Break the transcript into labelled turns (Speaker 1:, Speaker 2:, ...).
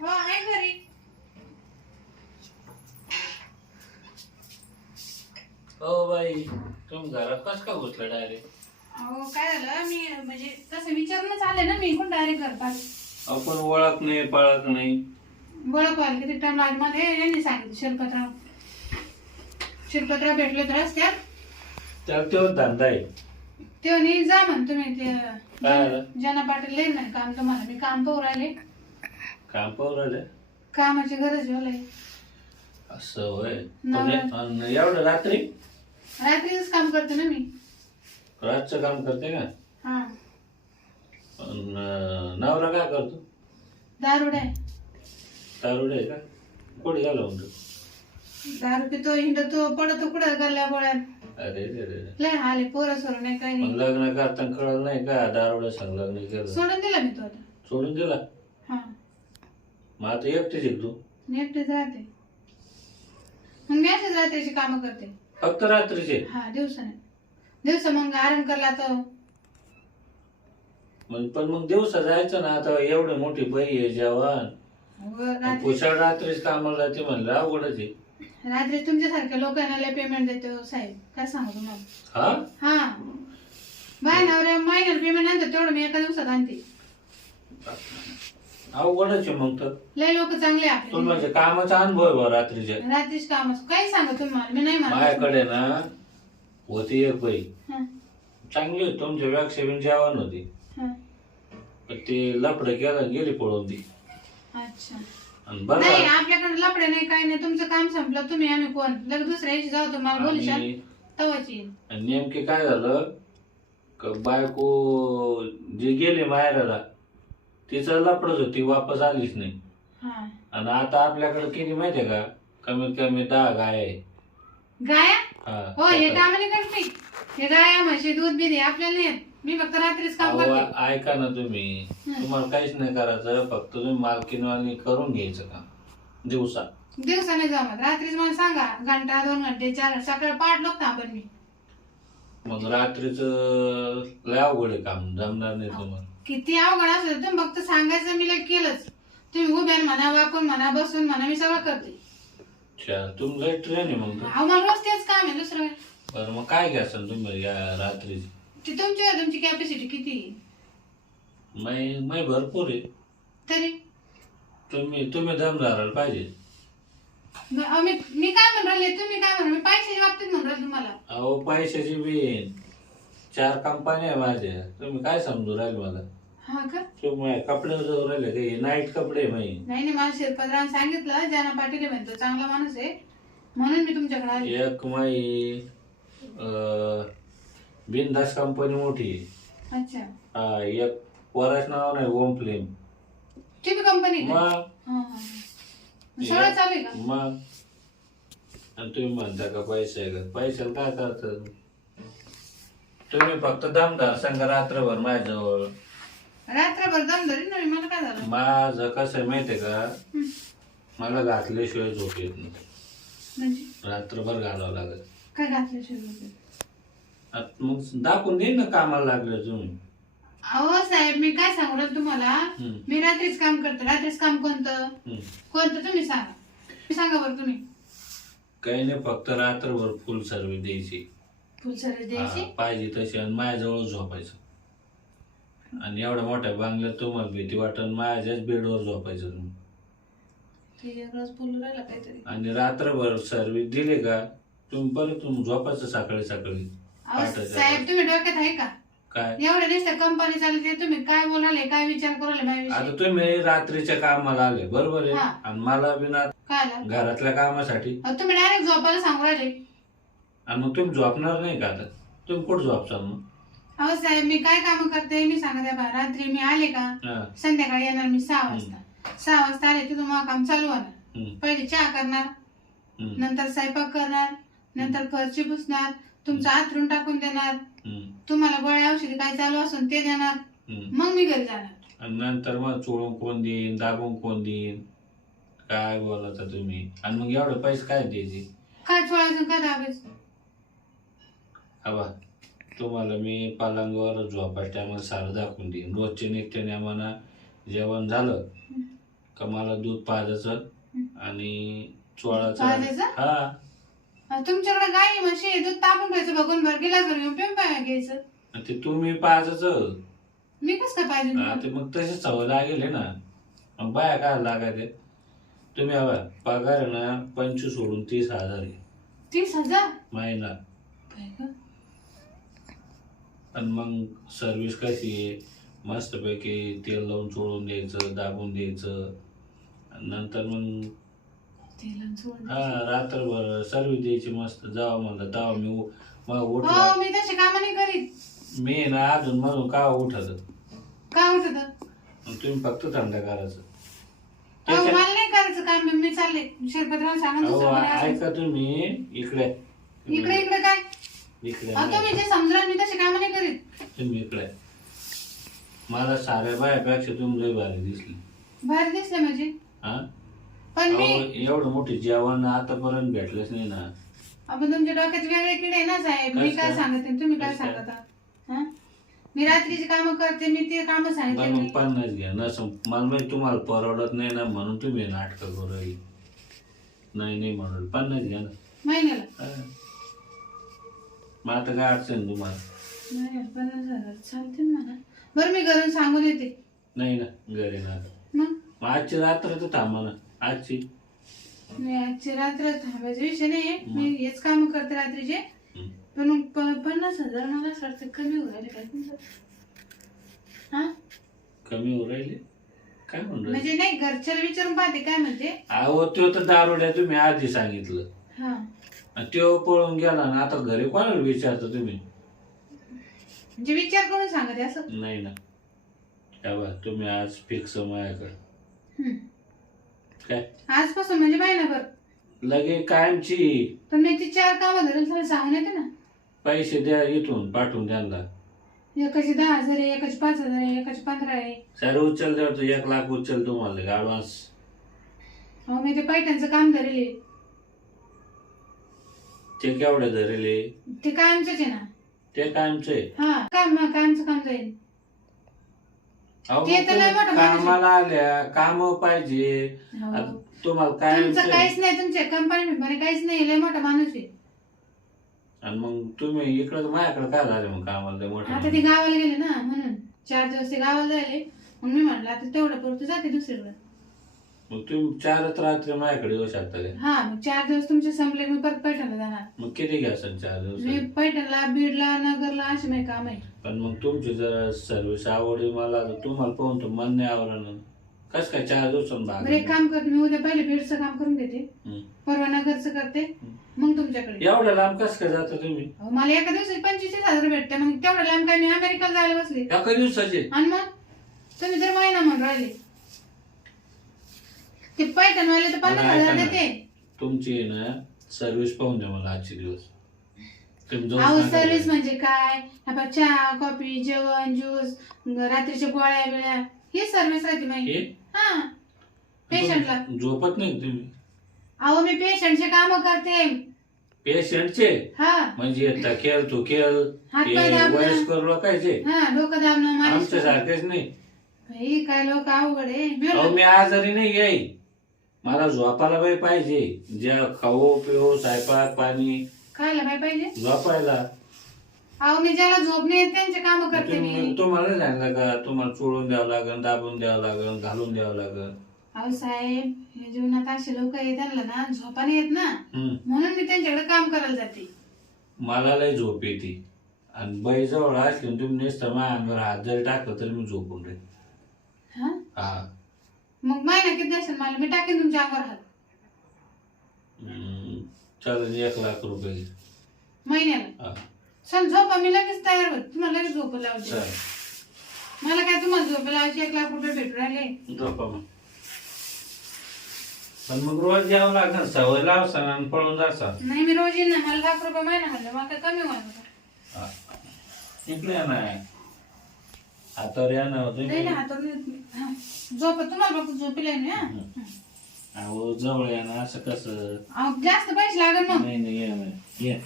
Speaker 1: हो आहे घरी.
Speaker 2: हो बाई तुम्ही घरात कस का घुसला डायरेक्ट
Speaker 1: अहो काय झालं? मी म्हणजे तसं विचारूनच आले ना मी कोण डायरेक्ट घरपास
Speaker 2: आपण ओळख नाही पळख नाही.
Speaker 1: किती टाइम लागला मध्ये यांनी सांगितलं शिरपतराव. शिरपतराव भेटले तर रस्त्यात.
Speaker 2: तेव्हा धंदा आहे.
Speaker 1: ते म्हणे जा म्हण तुम्ही ते
Speaker 2: काय झालं?
Speaker 1: जना पाटील लई म्हणे काम तुम्हाला. मी काम पाहू राहिले.
Speaker 2: काम पाहू राहिलं?
Speaker 1: कामाची गरज लई
Speaker 2: असं होय? अन एवढं रात्री?
Speaker 1: रात्रीच काम करते ना मी.
Speaker 2: रातचं काम करते का?
Speaker 1: हा.
Speaker 2: अन, अं, नवरा काय करतो?
Speaker 1: दारुड आहे.
Speaker 2: दारुडे आहे का? कुठे गेला म्हणतो
Speaker 1: दारू पितो हिंडतो पडतो कुठं गल्ल्या बोळ्यात.
Speaker 2: अरे रे रे रे.
Speaker 1: लय हाले पोरं सोडून नाही काही
Speaker 2: मग
Speaker 1: नाही.
Speaker 2: लग्न करताना कळलं नाही का दारुडे संग लग्न केलं?
Speaker 1: सोडून दिला मी तो आता.
Speaker 2: सोडून दिला?
Speaker 1: हा.
Speaker 2: मग आता एकटीच आहे तू?
Speaker 1: नेटच राहते मग मी अशीच रात्रीची कामं करते.
Speaker 2: फक्त रात्रीचे?
Speaker 1: हा दिवसा नाही दिवसा मग आराम करला तर.
Speaker 2: मग पण मग दिवसा जायचं ना आता एवढी मोठी बाई आहे जवान
Speaker 1: व रात्री
Speaker 2: कुशाळ रात्रीच कामाला जाते म्हणलं अवघडच आहे.
Speaker 1: रात्री तुमच्यासारख्या लोकांना लय पेमेंट देतो साहेब. काय सांगू तुम्हाला?
Speaker 2: हा?
Speaker 1: हा. बाय नवऱ्या महिन्याला पेमेंट आणतो तेवढं मी एका दिवसात आणते.
Speaker 2: अवघडच आहे मग तर.
Speaker 1: लय लोक चांगले
Speaker 2: तुला
Speaker 1: आपले
Speaker 2: म्हणजे कामाचा अनुभव आहे बा रात्रीच्या
Speaker 1: रात्रीच काम. असो काही सांगा तुम्हाला मी नाही म्हणत.
Speaker 2: माझ्याकडे ना होती एक बाई.
Speaker 1: हा,
Speaker 2: चांगली होती तुमच्या व्याक्षा बिन जेवण होती.
Speaker 1: हा.
Speaker 2: पण ते लफडं केलं आणि गेली पळून ती.
Speaker 1: अच्छा.
Speaker 2: आणि बरं
Speaker 1: नाही
Speaker 2: झालं.
Speaker 1: आपल्याकडे लपडे नाही काही नाही. तुमचं काम संपलं तुम्ही आम्ही कोण? लग दुसऱ्या यायची जाऊ तुम्हाला बोलशाल
Speaker 2: आणि
Speaker 1: तवाची येईल.
Speaker 2: आणि नेमके काय झालं? का बायको जी गेली माहेराला तिचं लफडच होती वापस आलीच नाही.
Speaker 1: हा.
Speaker 2: आणि आता आपल्याकडे किती माहितीये का? कमीत कमी दहा गाय आहे
Speaker 1: गाया?
Speaker 2: हा,
Speaker 1: हो हे. काम नाही करत. मी हे गाया म्हशी दूध बी दे आपल्याला नाही येत. मी फक्त रात्रीच काम
Speaker 2: अहो,
Speaker 1: करते.
Speaker 2: ऐका ना तुम्ही. तुम्हाला काहीच नाही करायचं. फक्त तुम्ही मालकीनवानी करून घ्यायचं काम. दिवसा.
Speaker 1: दिवसाने जमत रात्रीच मला सांगा. घंटा दोन घंटे चार सकाळी पाठ लोक थांबन मी.
Speaker 2: मग रात्रीच लय अवघड आहे काम. जमणार नाही तुम्हाला.
Speaker 1: किती अवघड असेल तुम्ही फक्त सांगायचं मी लय केलंच. तुम्ही उभ्यान म्हणा वाकून म्हणा बसून म्हणा मी सगळं करते.
Speaker 2: अच्छा तुम्ही लय ट्रेन आहे मग.
Speaker 1: अहो मला रोज तेच काम आहे दुसरं काय.
Speaker 2: बरं मग काय तुम्ही या रात्रीची?
Speaker 1: ती तुमची तुमची कॅपॅसिटी किती? आहे?
Speaker 2: मै मै भरपूर आहे.
Speaker 1: तरी?
Speaker 2: तुम्ही तुम्ही दम धरायला पाहिजे.
Speaker 1: म- अहो, मी मी काय म्हणून राहिले? तुम्ही काय म्हणून? मी पैशाच्या बाबतीत म्हणून राहिले तुम्हाला.
Speaker 2: अहो पैशाची बी चार कंपन्या आहे माझ्या. तुम्ही काय समजू राहिले मला?
Speaker 1: हा का?
Speaker 2: तुम्ही कपडे जाऊ राहिले काही नाईट कपडे आहे माही
Speaker 1: नाही नाही मला शिरपतराव सांगितलं ज्यांना पाटील आहे म्हणतो चांगला माणूस आहे. म्हणून मी तुमच्याकडे आले.
Speaker 2: एक माई बिनदास कंपनी मोठी आहे.
Speaker 1: अच्छा.
Speaker 2: हा एक वराच नाव नाही ओम फ्लेम.
Speaker 1: ती बी कंपनी का?
Speaker 2: मग?
Speaker 1: हा, हा, हा. सगळं चालू आहे का?
Speaker 2: मग? आणि तुम्ही म्हणता का पैसे आहे का पैशाला काय करतात? तुम्ही फक्त दमदार सांगा रात्रभर माझ्याजवळ.
Speaker 1: रात्रभर दम धरी ना मी, मला काय झालं?
Speaker 2: माझं कसं आहे माहितीये का?
Speaker 1: हं.
Speaker 2: मला घातल्याशिवाय झोप येत नाही.
Speaker 1: म्हणजे?
Speaker 2: रात्रभर घालावं लागत
Speaker 1: काय घातल्याशिवाय?
Speaker 2: आता मग दाखवून देईन ना कामाला लागलं तुम्ही
Speaker 1: अहो साहेब मी काय सांगू राहिले तुम्हाला?
Speaker 2: हं,
Speaker 1: मी रात्रीच काम करते. रात्रीच काम कोणतं?
Speaker 2: हं.
Speaker 1: कोणतं तुम्ही सांगा. तुम्ही सांगा बरं तुम्ही.
Speaker 2: काही नाही फक्त रात्रभर फुल सर्व्हिस द्यायची.
Speaker 1: सर्विस द्यायची?
Speaker 2: हा, पाहिजे तशी आणि माझ्याजवळ झोपायचं. आणि एवढ्या मोठ्या बांगल्यात तुम्हाला भीती वाटून माझ्याच बेडवर झोपायचं तुम्ही.
Speaker 1: ते रोज बोलू राहिला काहीतरी.
Speaker 2: आणि रात्रभर सर्व्हिस दिली का तुम्ही परत तुम्ही झोपायचं सकाळी सकाळी.
Speaker 1: अहो साहेब तुम्ही डोक्यात आहे का?
Speaker 2: काय?
Speaker 1: एवढे दिसतं कंपनी चालते तुम्ही काय बोलाले काय विचार करू
Speaker 2: आता
Speaker 1: माझ्याविषयी?
Speaker 2: तुम्ही रात्रीच्या कामाला आले बरोबर आहे?
Speaker 1: हा.
Speaker 2: आणि मला
Speaker 1: काय आलं?
Speaker 2: घरातल्या कामासाठी.
Speaker 1: अहो, तुम्ही डायरेक्ट झोपायला सांगू राहिले.
Speaker 2: आणि मग तुम्ही झोपणार नाही का आता? तुम्ही कुठं झोपचाल मग?
Speaker 1: अहो साहेब मी काय काम करते? मी सांगते बा रात्री मी आले का?
Speaker 2: हा,
Speaker 1: संध्याकाळी येणार मी सहा वाजता. सहा वाजता आले की तुम्हाला काम चालू होणार.
Speaker 2: हम्म,
Speaker 1: पहिले चहा करणार
Speaker 2: हम्म,
Speaker 1: नंतर स्वयंपाक करणार नंतर फरची पुसणार तुमचं आथरून टाकून देणार.
Speaker 2: हम्म,
Speaker 1: तुम्हाला गोळ्या औषधी काय चालू असून ते देणार.
Speaker 2: हम्म.
Speaker 1: मग मी घरी जाणार.
Speaker 2: आणि नंतर मग चोळून कोण देईन दाबून कोण देईन? काय बोलता तुम्ही? आणि मग एवढे पैसे काय द्यायचे?
Speaker 1: काय चोळायचं काय दाबायचं?
Speaker 2: हवा तुम्हाला मी पलंगावर झोपाच्या टायमाला सारं दाखवून देईन. रोजचे निघते आम्हाला जेवण झालं का मला दूध पाजायचं आणि चोळाचं
Speaker 1: पाजायचं?
Speaker 2: हा.
Speaker 1: अं, तुमच्याकडे गाई म्हशी आहे, दूध तापून घ्यायचं बघून भर गिलास भर घेऊन पिऊन पाय घ्यायचं.
Speaker 2: आणि ते तुम्ही पाजायचं.
Speaker 1: मी कस काय पाहिजे
Speaker 2: हा, ते मग तशी सवय लागेल आहे ना. मग बाया काय लागायचे? तुम्ही हवा पगार आहे ना पंचवीस सोडून तीस हजार आहे.
Speaker 1: तीस हजार?
Speaker 2: महिना.
Speaker 1: काय गं?
Speaker 2: आणि मग सर्विस कशी आहे? मस्तपैकी तेल लावून चोळून द्यायचं दाबून द्यायचं. नंतर मग हा. रात्रभर सर्विस द्यायची मस्त. जावं म्हणलं तेव्हा मी उ- मग उठला
Speaker 1: हो मी तशी कामं नाही करीत.
Speaker 2: मी ना अजून मधून का उठत?
Speaker 1: काय होत
Speaker 2: मग तुम्ही फक्त थंड करायचं.
Speaker 1: अहो
Speaker 2: त्याच्या-
Speaker 1: मला नाही करायचं काम. मी- मी चालले. शिरपतराव सांगा
Speaker 2: अहो
Speaker 1: दुसरं कोणी असेल.
Speaker 2: ऐका तुम्ही इकडे.
Speaker 1: इकडे इकडे काय?
Speaker 2: इकडे
Speaker 1: अहो तुम्ही जे समजा मी तशी कामं नाही करीत.
Speaker 2: तुम्ही इकडे. मला साऱ्या बायापेक्षा तुम्ही लय भारी दिसली.
Speaker 1: बाहेर दिसले म्हणजे?
Speaker 2: हा?
Speaker 1: पण मी
Speaker 2: अहो, एवढं मोठी जेवण आतापर्यंत भेटलंच नाही ना.
Speaker 1: आपण तुमच्या डोक्यात वेगळे किडे आहे ना साहेब. मी काय
Speaker 2: काय?
Speaker 1: सांगते तुम्ही काय? सांगता? हा? मी रात्रीची कामं करते मी ते कामं
Speaker 2: मग
Speaker 1: मी
Speaker 2: पन्नास घ्या. नसं मला माहिती तुम्हाला परवडत नाही ना म्हणून तुम्ही नाटक करू राहिली. नाही नाही म्हणून. पन्नास घ्या ना.
Speaker 1: महिन्याला?
Speaker 2: हा. मग आता काय अडचण तुम्हाला?
Speaker 1: महिन्याला पन्नास हजार चालते ना मला. बरं मी घरून सांगून येते.
Speaker 2: नाही ना घरी ना
Speaker 1: मग?
Speaker 2: मग आजची रात्र तर थांबा ना. आजची.
Speaker 1: मी आजची रात्र थांबायचा विषय नाही मी हेच काम करते रात्रीचे. पण मग प- पन्नास हजार मला असं वाटतं कमी होईल काय तुमचं हा?
Speaker 2: कमी होऊ राहिले? काय म्हणलं
Speaker 1: म्हणजे नाही घरच्याला विचारून पाहते काय म्हणते?
Speaker 2: अहो तो तर दारोड्या तुम्ही आधी सांगितलं.
Speaker 1: हा.
Speaker 2: आणि तो पळून गेला ना आता घरी कोणाला विचारता तुम्ही?
Speaker 1: म्हणजे विचार करून सांगते असं.
Speaker 2: नाही ना. तेव्हा तुम्ही आज फिक्स माझ्याकडे. काय?
Speaker 1: आजपासून म्हणजे महिनाभर.
Speaker 2: लगे कायमची.
Speaker 1: पण मी ती चार कामं धरून त्याला सांगून येते ना.
Speaker 2: पैसे द्या इथून पाठवून द्यायला
Speaker 1: एकाचे दहा हजार आहे एकाचे पाच हजार आहे एकाचे पंधरा आहे.
Speaker 2: सारे उचल द्या एक लाख उचल तुम्हाला ऍडव्हान्स
Speaker 1: अहो मी ते पैठणचं काम धरेले.
Speaker 2: ते केवढे धरेले?
Speaker 1: ते कायमचंच आहे ना.
Speaker 2: ते कायमचे
Speaker 1: हा काम कायमचं काम जाईल?
Speaker 2: अहो,
Speaker 1: ते तर लय मोठं आहे.
Speaker 2: कामाला आल्या काम पाहिजे.
Speaker 1: हो.
Speaker 2: आता तुम्हाला
Speaker 1: तुमचं
Speaker 2: कायमचे
Speaker 1: काहीच नाही तुमच्या कंपनी मध्ये काहीच नाही लय मोठा माणूस आहे.
Speaker 2: आणि मग तुम्ही इकडे माझ्याकडे काय झाले मग कामाला लय
Speaker 1: आता ते गावाला गेले ना म्हणून. चार दिवस ते गावाला जायले. मग मी म्हटलं आता तेवढं पुरतं जाते दुसरीकडे.
Speaker 2: मग तुम्ही चारच रात्री माझ्याकडे येऊ शकता काय
Speaker 1: हा मग चार दिवस तुमचे संपले मी परत पैठणला जाणार.
Speaker 2: मग किती घ्या सर चार
Speaker 1: मी
Speaker 2: दिवस
Speaker 1: पैठणला बीडला नगरला असे माझे काम आहे
Speaker 2: पण मग तुमची जर सर्व्हिस आवडली मला तर तुम्हाला पाहून तर मन नाही आवडलं कस काय चार दिवसांत भाग
Speaker 1: बरं एक काम करते मी उद्या पहिले बीडचं काम करून
Speaker 2: हं.
Speaker 1: परवा नगरचं करते मग तुमच्याकडे.
Speaker 2: एवढं लांब कस काय जाता तुम्ही?
Speaker 1: अहो, मला एका दिवशी पंचवीस हजार भेटते मग तेवढं लांब काय मी अमेरिकेला जायला बसले.
Speaker 2: एका दिवसाचे?
Speaker 1: आणि मग? तुम्ही तर महिना म्हणून राहिले. ते पैठणवाले तर पन्नास
Speaker 2: ऐका
Speaker 1: हजार
Speaker 2: ना.
Speaker 1: देते.
Speaker 2: तुमची आहे ना सर्व्हिस पाहून द्या मला आजचे दिवस. तुम्ही जाऊन
Speaker 1: अहो
Speaker 2: सांगा
Speaker 1: सर्व्हिस
Speaker 2: काय.
Speaker 1: म्हणजे काय? आपण चहा कॉफी जेवण ज्यूस रात्रीच्या गोळ्या बिळ्या. ही सर्व्हिस राहते माहिती
Speaker 2: हे?
Speaker 1: हा. पेशंटला
Speaker 2: झोपत नाही तुम्ही?
Speaker 1: अहो मी पेशंटचे काम करते.
Speaker 2: पेशंटचे
Speaker 1: हा.
Speaker 2: म्हणजे टकेल तुकेल
Speaker 1: हात
Speaker 2: हे
Speaker 1: पाय दाबणं.
Speaker 2: वयस्कर लोकांचे.
Speaker 1: हा डोकं दाबणं
Speaker 2: आमच्या. सारखेच नाही.
Speaker 1: काय लोक अवघड आहे.
Speaker 2: अहो
Speaker 1: बिल-
Speaker 2: मी आजारी नाही याई मला झोपायला बाई पाहिजे. ज्या खाऊ पिऊ स्वयंपाक पाणी.
Speaker 1: खायला काय पाहिजे?
Speaker 2: झोपायला.
Speaker 1: अहो मी ज्याला झोप नाही येत त्यांचे काम करते मी.
Speaker 2: तुम्ही तुम्हाला सांगितलं का तुम्हाला चोळून द्यावं लागेल दाबून द्यावं लागेल घालून द्यावं लागेल.
Speaker 1: अहो साहेब या जीवनात असे लोक येत त्यांना ना झोपा नाही येत ना.
Speaker 2: हम्म.
Speaker 1: म्हणून मी त्यांच्याकडे काम करायला जाते.
Speaker 2: मला लय झोप येते. आणि बाई जवळ असली तुम्ही नुसतं माझ्या अंगावर हात जरी टाकलं तरी मी झोपून राहील
Speaker 1: हा?
Speaker 2: हा.
Speaker 1: मग महिना किती असेल मला? मी टाकेन तुमच्या अंगावर हात.
Speaker 2: हम्म. चालेल एक लाख रुपये.
Speaker 1: महिन्याला?
Speaker 2: हा.
Speaker 1: चल झोपा मी लगेच तयार होत. तुम्हाला लगेच झोप लावते.
Speaker 2: चालेल.
Speaker 1: मला काय तुम्हाला झोप लावायची? एक लाख रुपये भेटून राहिले.
Speaker 2: झोपा मग. पण मग रोज यावं लागणार सवय लावसान आणि पळून जासा
Speaker 1: नाही मी रोज येईन ना. मला लाख रुपये महिना म्हणलं मला काय कमी होणार?
Speaker 2: हा. इकडे या ना. हातावर या ना
Speaker 1: नाही ना नाही. हा. झोप तुम्हाला फक्त झोपीला हा?
Speaker 2: अहो जवळ या ना असं कसं
Speaker 1: अहो, जास्त पैसे लागेल मग
Speaker 2: नाही नाही या ना. या